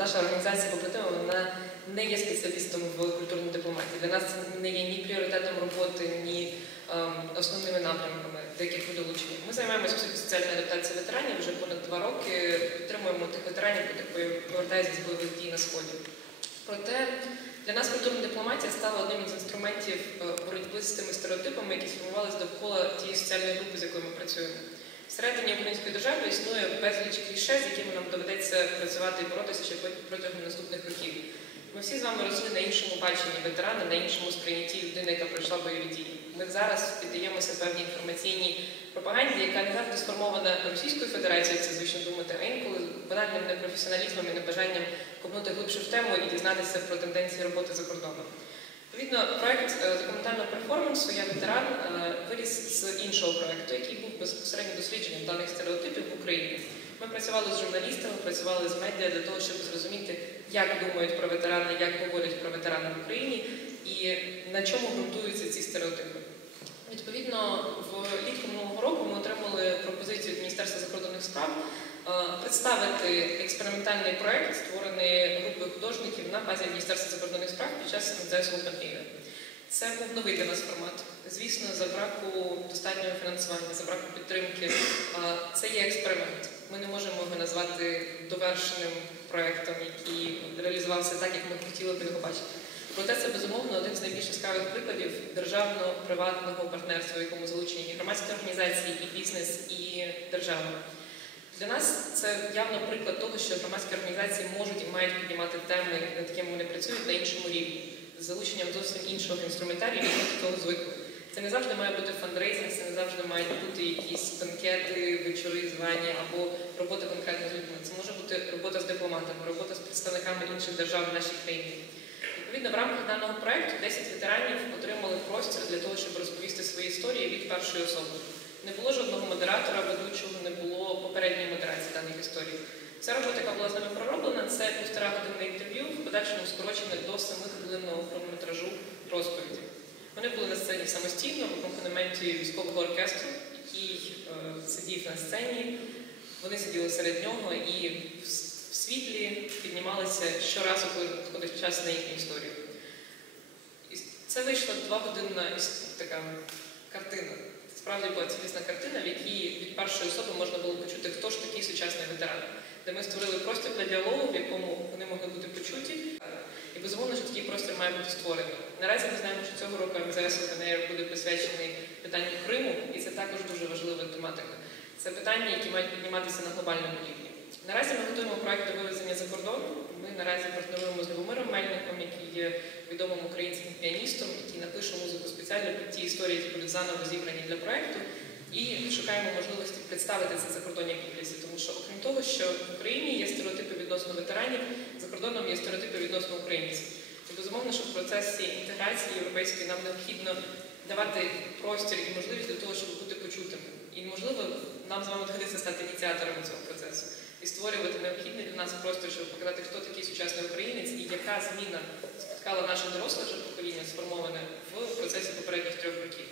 наша організація побратима вона не є спеціалістом в культурній дипломатії. Для нас це не є ні пріоритетом роботи, ні ем, основними напрямками, до яких ми долучені. Ми займаємося психосоціальною адаптацією ветеранів вже понад два роки. Підтримуємо тих ветеранів, які повертаються з бойових дій на сході. Проте для нас культурна дипломатія стала одним із інструментів е, боротьби з тими стереотипами, які сформувалися довкола тієї соціальної групи, з якою ми працюємо. Всередині української держави існує безліч кліше, з якими нам доведеться працювати і боротися ще протягом наступних років. Ми всі з вами росли на іншому баченні ветерана, на іншому сприйнятті людини, яка пройшла бойові дії. Ми зараз піддаємося певній інформаційній пропаганді, яка не завжди сформована Російською Федерацією, це звично думати, а інколи банальним непрофесіоналізмом і небажанням копнути глибше в тему і дізнатися про тенденції роботи за кордоном. Відповідно, проект е, документального перформансу Я ветеран е, виріс з іншого проекту, який був безпосередньо дослідженням даних стереотипів в Україні. Ми працювали з журналістами, працювали з медіа для того, щоб зрозуміти, як думають про ветерани, як говорять про ветерани в Україні і на чому ґрунтуються ці стереотипи. Відповідно, влітку минулого року ми отримали пропозицію від Міністерства закордонних справ е, представити експериментальний проект, створений групою художників на базі Міністерства закордонних справ під час МЗС Open Це був новий для нас формат. Звісно, за браку достатнього фінансування, за браку підтримки. Це є експеримент. Ми не можемо його назвати довершеним проектом, який реалізувався так, як ми хотіли б його бачити. Проте це безумовно один з найбільш яскравих прикладів державно-приватного партнерства, в якому залучені громадські організації, і бізнес, і держава. Для нас це явно приклад того, що громадські організації можуть і мають піднімати теми, над якими вони працюють на іншому рівні, з залученням зовсім іншого інструментарію, які до того звикли. Це не завжди має бути фандрейзинг, це не завжди мають бути якісь банкети, вечори, звання або робота конкретно з людьми. Це може бути робота з дипломатами, робота з представниками інших держав в нашій країні. Відповідно, в рамках даного проекту 10 ветеранів отримали простір для того, щоб розповісти свої історії від першої особи. Не було жодного модератора, ведучого, не було попередньої модерації даних Ця робота, яка була з нами пророблена, це півтора годинне інтерв'ю, в подальшому скорочене до 7 хвилинного хронометражу розповіді. Вони були на сцені самостійно в акомпанементі військового оркестру, який е, сидів на сцені. Вони сиділи серед нього і в світлі піднімалися щоразу, коли надходить час на їхню історію. І це вийшла двогодинна така картина. Справді була цілісна картина, в якій від першої особи можна було почути, хто ж такий сучасний ветеран, де ми створили простір для діалогу, в якому вони могли бути почуті. І безумовно, що такий простір має бути створений. Наразі ми знаємо, що цього року МЗС ОКНР буде присвячений питанню Криму, і це також дуже важлива тематика. Це питання, які мають підніматися на глобальному рівні. Наразі ми готуємо проект до вивезення за кордон. Ми наразі партнеруємо з Любомиром Мельником, який є відомим українським піаністом, який напише музику спеціально під ті історії, які будуть заново зібрані для проекту. І шукаємо можливості представити це закордонній публіці, тому що, окрім того, що в Україні є стереотипи відносно ветеранів, за кордоном є стереотипи відносно українців. І безумовно, що в процесі інтеграції європейської нам необхідно давати простір і можливість для того, щоб бути почутими. І можливо, нам з вами доведеться стати ініціаторами цього процесу і створювати необхідний для нас простір, щоб показати, хто такий сучасний українець і яка зміна спіткала наше доросле покоління, сформоване в процесі попередніх трьох років.